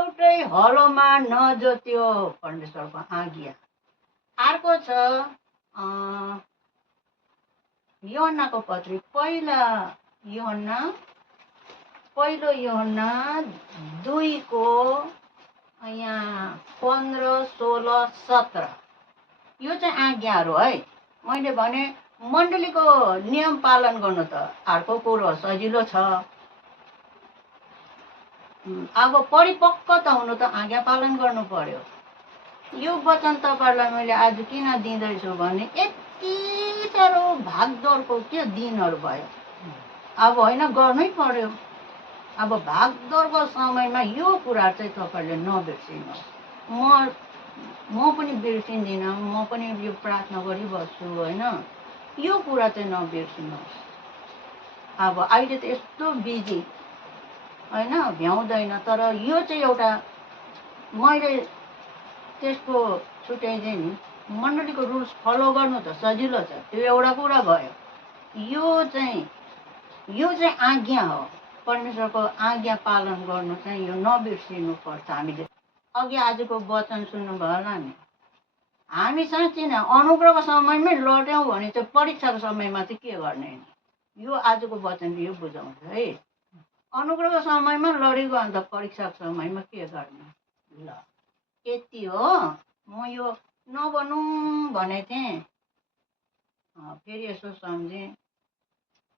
एउटै हलोमा नजोत्यो परमेश्वरको आज्ञा। अर्को छ योहन्नाको पत्री पहिलो योहन्ना 2को यहाँ 15, 16, 17 यो चाहिँ आज्ञाहरू है। मैले भने मण्डलीको नियम पालन गर्नु त अर्को कुरो सजिलो छ। अब परिपक्वता हुनु त आज्ञा पालन गर्नु पर्यो। यो वचन तपाईँहरूलाई मैले आज किन दिँदैछु भने यति साह्रो भागदौडको के दिनहरू भयो। अब होइन, गर्नै पर्यो। अब भागदौडको समयमा यो कुरा चाहिँ तपाईँहरूले नबिर्सिनुहोस्। म पनि बिर्सिँदिनँ, म पनि यो प्रार्थना गरिबस्छु होइन। यो कुरा चाहिँ नबिर्सिनुहोस्। अब अहिले त यस्तो बिजी होइन, भ्याउँदैन। तर यो चाहिँ एउटा मैले त्यसको छुट्याइदिएँ नि। मण्डलीको रुल्स फलो गर्नु त सजिलो छ, त्यो एउटा कुरा भयो। यो चाहिँ आज्ञा हो। परमेश्वरको आज्ञा पालन गर्नु चाहिँ यो नबिर्सिनुपर्छ हामीले। अघि आजको वचन सुन्नुभयो होला नि। हामी साँच्चै नै अनुग्रहको समयमै लड्यौँ भने चाहिँ परीक्षाको समयमा चाहिँ के गर्ने नि। यो आजको वचनले यो बुझाउँछ है। अनुग्रहको समयमा लडेको अन्त परीक्षाको समयमा के गर्ने। ल यति हो। म यो नभनौँ भनेको थिएँ, फेरि यसो सम्झेँ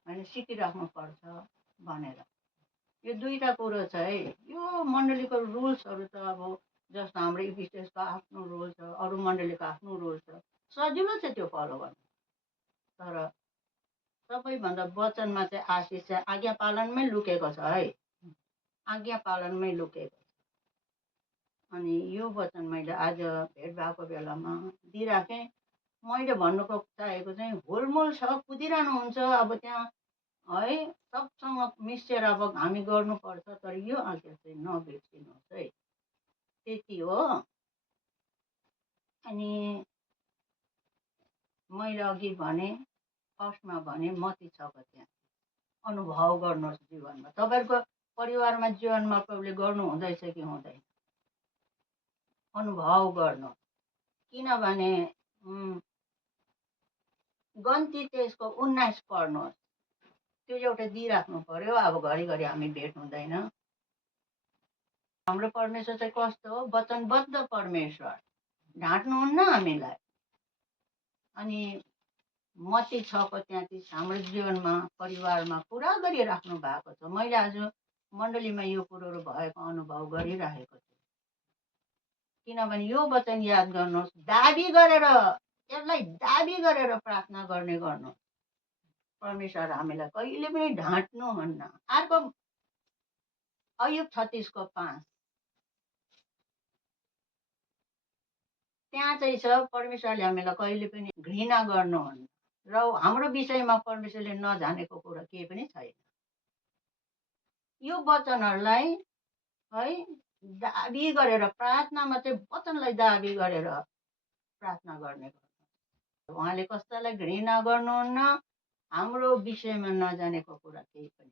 होइन, सिकिराख्नुपर्छ भनेर। यो दुईवटा कुरो छ है। यो मण्डलीको रुल्सहरू त अब जस्तो हाम्रो इफिसियन्सको आफ्नो रुल छ, अरू मण्डलीको आफ्नो रुल छ, सजिलो छ त्यो फलो गर्नु। तर सबैभन्दा वचनमा चाहिँ आशिष चाहिँ आज्ञा पालनमै लुकेको छ है। आज्ञा पालनमै लुकेको छ। अनि यो वचन मैले आज भेट भएको बेलामा दिइराखेँ। मैले भन्नुको चाहेको चाहिँ हुलमुल छ, कुदिरहनुहुन्छ अब त्यहाँ है, सबसँग मिसेर अब हामी गर्नुपर्छ। तर यो आज्ञा चाहिँ नबिर्सिनुहोस् है। त्यति हो। अनि मैले अघि भने फर्स्टमा भने मत्ती 6को त्यहाँ अनुभव गर्नुहोस् जीवनमा। तपाईँहरूको परिवारमा जीवनमा तपाईँले गर्नु हुँदैछ कि हुँदैन, अनुभव गर्नु। किनभने गन्ती 23:19 पढ्नुहोस्। त्यो एउटा दिइराख्नु पर्यो। अब घरिघरि हामी भेट हुँदैन। हाम्रो परमेश्वर चाहिँ कस्तो हो, वचनबद्ध परमेश्वर, ढाँट्नुहुन्न हामीलाई। अनि मत्ती 6:33 हाम्रो जीवनमा परिवारमा पुरा गरिराख्नु भएको छ। मैले आज मण्डलीमा यो कुरोहरू भएको अनुभव गरिराखेको छु। किनभने यो वचन याद गर्नुहोस्, दाबी गरेर यसलाई दाबी गरेर प्रार्थना गर्ने गर्नु। परमेश्वर हामीलाई कहिले पनि ढाँट्नुहुन्न। अर्को अयुब 36:5 त्यहाँ चाहिँ छ, परमेश्वरले हामीलाई कहिले पनि घृणा गर्नुहुन्न र हाम्रो विषयमा परमेश्वरले नजानेको कुरा केही पनि छैन। यो वचनहरूलाई है दाबी गरेर प्रार्थनामा चाहिँ वचनलाई दाबी गरेर प्रार्थना गर्ने गर्नु। उहाँले कसैलाई घृणा गर्नुहुन्न, हाम्रो विषयमा नजानेको कुरा केही पनि